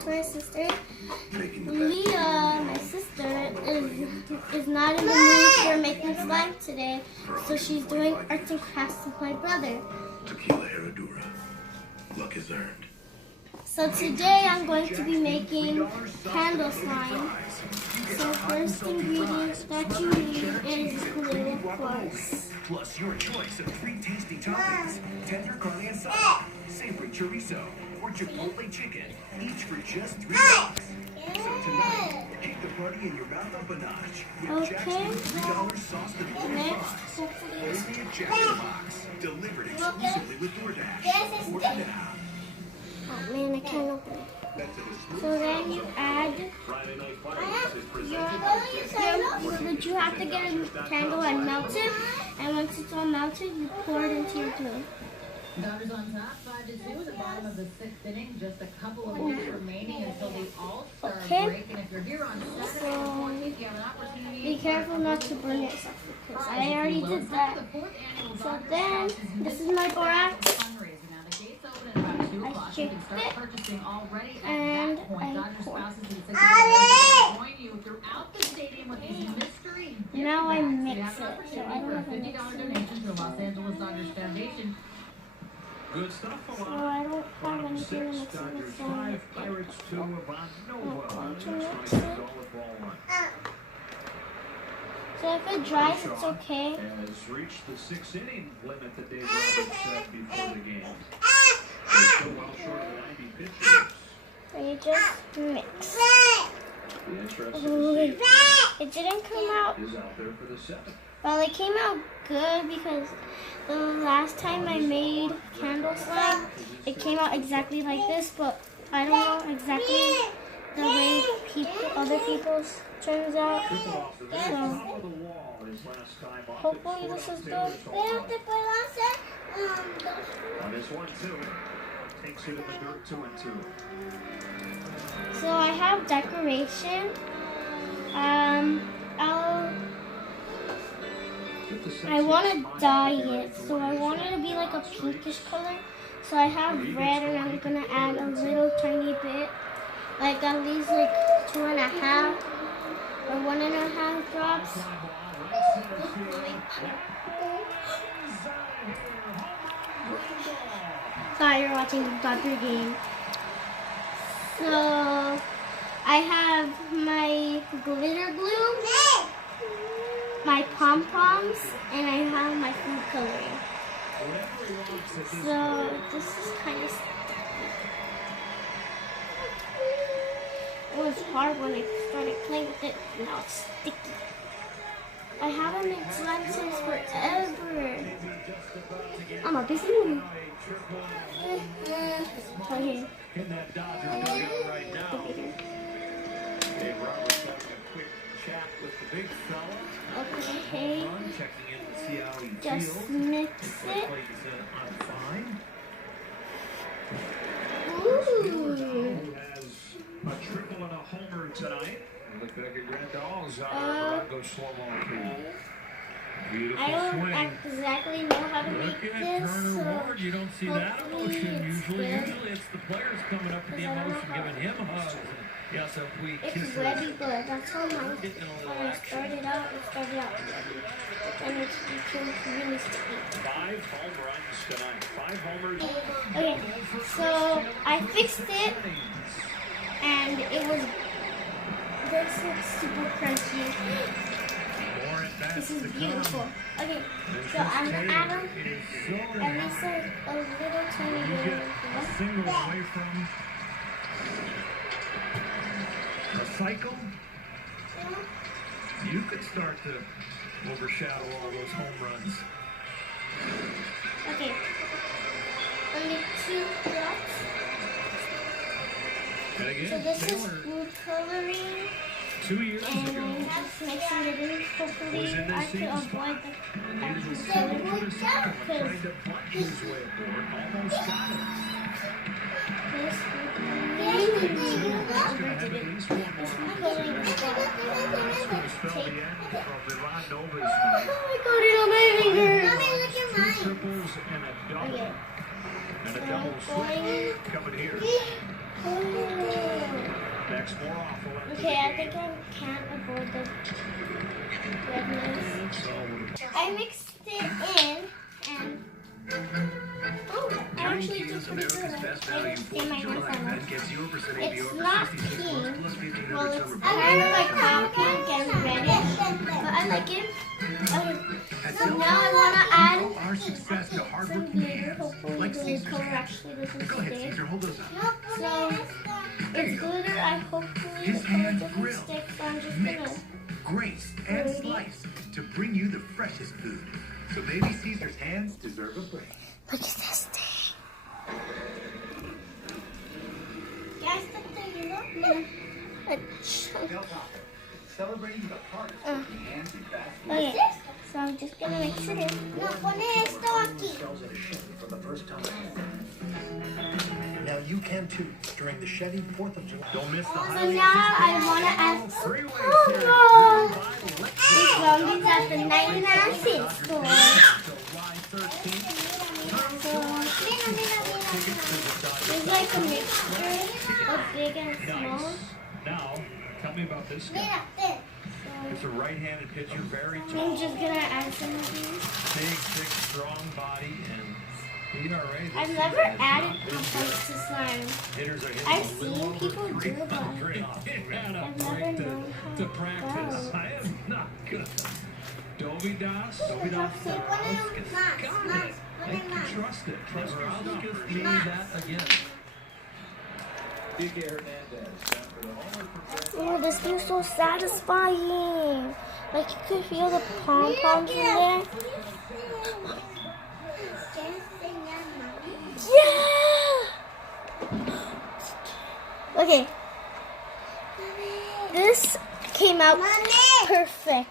Torres sisters. Leah, my sister, is not in the mood for making slime today, so she's doing arts and crafts with my brother. Tequila Herradura. Luck is earned. So today I'm going to be making candle slime. So first ingredient that you need is glue, of course. Plus your choice of 3 tasty toppings: tender carne asada, savory chorizo, or chipotle chicken, each for just $3. So tonight, keep the party in your mouth up a notch with Jack's new $3 sauce development fries. Only a Jack's box, delivered exclusively with DoorDash. Order now. Oh man, I can't open it. So then you add you have to get a candle and melt it, and once it's all melted, you pour it into your glue. Dodgers on top, 5-2 at the bottom of the 6th inning. Just a couple of minutes remaining until the All-Star break. And if you're here on Saturday, you have an opportunity. Be careful not to burn yourself because I already did that. So then, this is my borax. I shake it and I pour. Now I mix it, so I don't have a mixer. Good stuff. So I don't have anything to mix it with. Pirates 2 of So if it dries, it's okay. Has reached the 6th inning limit that Dave Roberts set before the game. They're still well short of 90 pitches. So you just mix. It didn't come out. Is out there for the 7th. Well, it came out good because the last time I made candle slime, it came out exactly like this, but I don't know exactly the way other people's turns out. So hopefully this is good. On this one too. Takes it in the dirt 2-2. So I have decoration. I want to dye it, so I want it to be like a pinkish color. So I have red, and I'm gonna add a little tiny bit, like at least like 2.5 or 1.5 drops. Sorry, you're watching the Dodger game. So I have my glitter glue, my pom-poms, and I have my food coloring. So this is kind of sticky. It was hard when I started playing with it, now it's sticky. I haven't made slime since forever. I'm a busy woman. Right here. In that Dodgers dugout right now. Dave Roberts having a quick chat with the big fella. Okay. Checking in to see how he Just feels. mix it. He said, I'm fine. Ooh. Has a triple and a homer tonight. Look back at Grand Dolls on go slow-mo. Beautiful I don't swing. exactly know how to make Look at this, Turner so Ward. You don't see that hopefully emotion it's usually. good. Usually it's the players coming up with the emotion, giving him hugs. Yeah, so if we kiss it's her, really good. That's how mine, getting a little when I action. started out ready. And it became really sticky. 5 home runs tonight. 5 homers. Okay, so I fixed it, and it was, this is super crunchy. More at bats This is to beautiful. come. Okay, so I'm gonna add them It is so at least like a little tiny You bit get of a single away from a cycle. You could start to overshadow all those home runs. Okay, only 2 drops. And again, So this is Taylor, food coloring, 2 years and ago, I'm just mixing it in. Hopefully was in I this can same avoid spot. the He was color. going for the cycle and tried to punch his way aboard. Almost got it. This food He's going to have at least 1 more. coloring is gone. That's going to spell the end of Ivan Nova's Oh, night. I got it on my fingers. Two triples and a double. Okay. And a So double I'm going. switch coming here. Oh. Next, more awful after Okay, the I game. think I can't avoid the redness. I mixed it in and oh, actually it looks pretty good. I just get my hands on it. It's not pink. Well, it's kind of like hot pink and reddish, but I like it. So now I want to add Our success to some hardworking glitter. hands. Hopefully Like the Caesar's color hands. actually doesn't Go ahead, stick. Caesar, hold those up. So it's glitter. I hopefully His the color hands doesn't grill, stick. So I'm just mix, gonna. grace, and slice to bring you the freshest food. So maybe Caesar's hands deserve a break. Look at this thing. Celebrating the heart of hands and fast food. Okay, so I'm just gonna mix it in. For the first time. Now you can too during the Chevy 4th of July. Don't miss the So highly now I wanna add some freeways here. These gummies at the 99-cent store. July 13th. There's like a mixture of big and small. Nice. Now, tell me about this guy. It's a right-handed pitcher, very I'm tall, just gonna add some of these. big, strong body, and ERA. this I've season never has added not been compost to slime. Hitters are hitting I've a little seen over people do it, but 300 off. I've never known how to it practice. goes. I am not good. Dovidas Torreskis. Got it. I can trust it. Trust Torreskis means that again. Oh, this feels so satisfying. Like you could feel the pom-poms in there. Yeah! Okay. This came out perfect.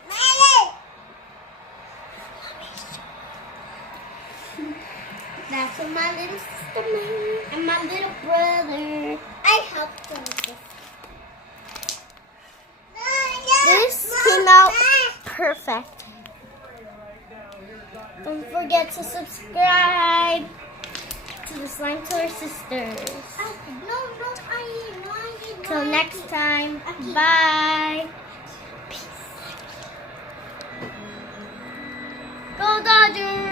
That's what my little sister made. And my little brother. I helped them with this. This came out perfect. Don't forget to subscribe to the Slime Torres sisters. Till next time, bye. Peace. Go Dodgers!